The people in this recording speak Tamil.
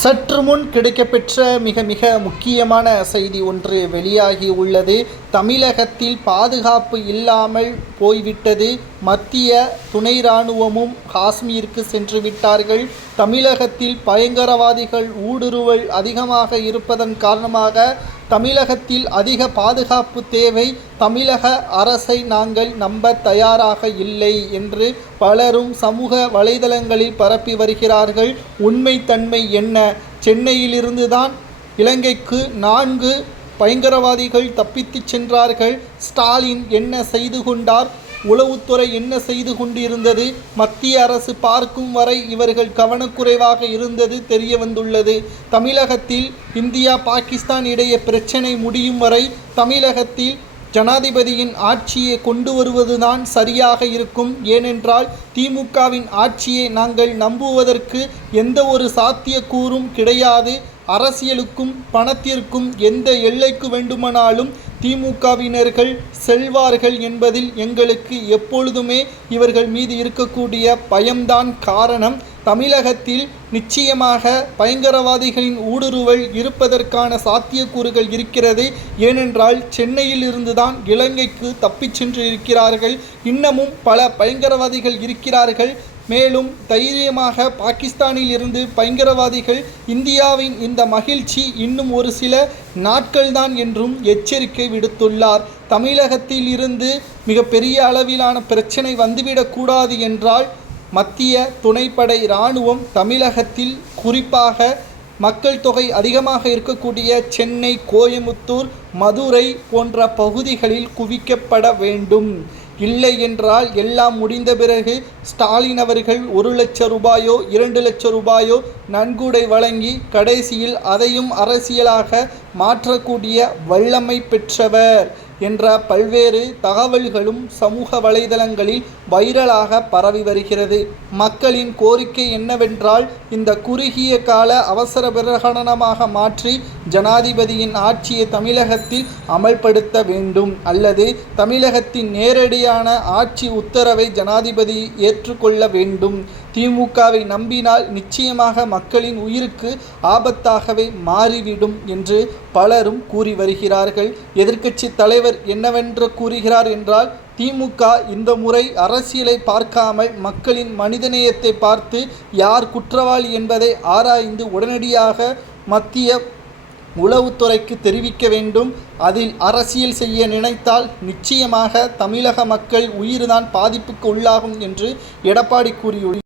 சற்று முன் கிடைக்கப்பெற்ற மிக முக்கியமான செய்தி ஒன்று வெளியாகி உள்ளது. தமிழகத்தில் பாதுகாப்பு இல்லாமல் போய்விட்டது. மத்திய துணை இராணுவமும் காஷ்மீருக்கு சென்று விட்டார்கள். தமிழகத்தில் பயங்கரவாதிகள் ஊடுருவல் அதிகமாக இருப்பதன் காரணமாக தமிழகத்தில் அதிக பாதுகாப்பு தேவை. தமிழக அரசை நாங்கள் நம்ப தயாராக இல்லை என்று பலரும் சமூக வலைதளங்களில் பரப்பி வருகிறார்கள். உண்மைத்தன்மை என்ன? சென்னையிலிருந்துதான் இலங்கைக்கு 4 பயங்கரவாதிகள் தப்பித்துச் சென்றார்கள். ஸ்டாலின் என்ன செய்து கொண்டார்? உளவுத்துறை என்ன செய்து கொண்டிருந்தது? மத்திய அரசு பார்க்கும் வரை இவர்கள் கவனக்குறைவாக இருந்தது தெரிய வந்துள்ளது. தமிழகத்தில் இந்தியா பாகிஸ்தான் இடையே பிரச்சனை முடியும் வரை தமிழகத்தில் ஜனாதிபதியின் ஆட்சியை கொண்டு வருவதுதான் சரியாக இருக்கும். ஏனென்றால் திமுகவின் ஆட்சியை நாங்கள் நம்புவதற்கு எந்த ஒரு சாத்தியக்கூறும் கிடையாது. அரசியலுக்கும் பணத்திற்கும் எந்த எல்லைக்கு வேண்டுமானாலும் திமுகவினர்கள் செல்வார்கள் என்பதில் எங்களுக்கு எப்பொழுதுமே இவர்கள் மீது இருக்கக்கூடிய பயம்தான் காரணம். தமிழகத்தில் நிச்சயமாக பயங்கரவாதிகளின் ஊடுருவல் இருப்பதற்கான சாத்தியக்கூறுகள் இருக்கிறது. ஏனென்றால் சென்னையில் இருந்துதான் இலங்கைக்கு தப்பிச் சென்று இருக்கிறார்கள். இன்னமும் பல பயங்கரவாதிகள் இருக்கிறார்கள். மேலும் தைரியமாக பாகிஸ்தானில் இருந்து பயங்கரவாதிகள் இந்தியாவின் இந்த மகிழ்ச்சி இன்னும் ஒரு சில நாட்கள்தான் என்றும் எச்சரிக்கை விடுத்துள்ளார். தமிழகத்தில் இருந்து மிகப்பெரிய அளவிலான பிரச்சனை வந்துவிடக்கூடாது என்றால் மத்திய துணைப்படை இராணுவம் தமிழகத்தில் குறிப்பாக மக்கள் தொகை அதிகமாக இருக்கக்கூடிய சென்னை, கோயமுத்தூர், மதுரை போன்ற பகுதிகளில் குவிக்கப்பட வேண்டும். இல்லை என்றால் எல்லாம் முடிந்த பிறகு ஸ்டாலின் அவர்கள் 1 லட்சம் ரூபாயோ 2 லட்சம் ரூபாயோ நன்கொடை வழங்கி கடைசியில் அதையும் அரசியலாக மாற்றக்கூடிய வல்லமை பெற்றவர் என்ற பல்வேறு தகவல்களும் சமூக வலைதளங்களில் வைரலாக பரவி வருகிறது. மக்களின் கோரிக்கை என்னவென்றால் இந்த குறுகிய கால அவசர பிரகடனமாக மாற்றி ஜனாதிபதியின் ஆட்சியை தமிழகத்தில் அமல்படுத்த வேண்டும், அல்லது தமிழகத்தின் நேரடியான ஆட்சி உத்தரவை ஜனாதிபதி ஏற்றுக்கொள்ள வேண்டும். திமுகவை நம்பினால் நிச்சயமாக மக்களின் உயிருக்கு ஆபத்தாகவே மாறிவிடும் என்று பலரும் கூறி வருகிறார்கள். எதிர்க்கட்சி தலைவர் என்னவென்று கூறுகிறார் என்றால், திமுக இந்த முறை அரசியலை பார்க்காமல் மக்களின் மனிதநேயத்தை பார்த்து யார் குற்றவாளி என்பதை ஆராய்ந்து உடனடியாக மத்திய உளவுத்துறைக்கு தெரிவிக்க வேண்டும். அதில் அரசியல் செய்ய நினைத்தால் நிச்சயமாக தமிழக மக்கள் உயிர்தான் பாதிப்புக்கு உள்ளாகும் என்று எடப்பாடி கூறியுள்ளார்.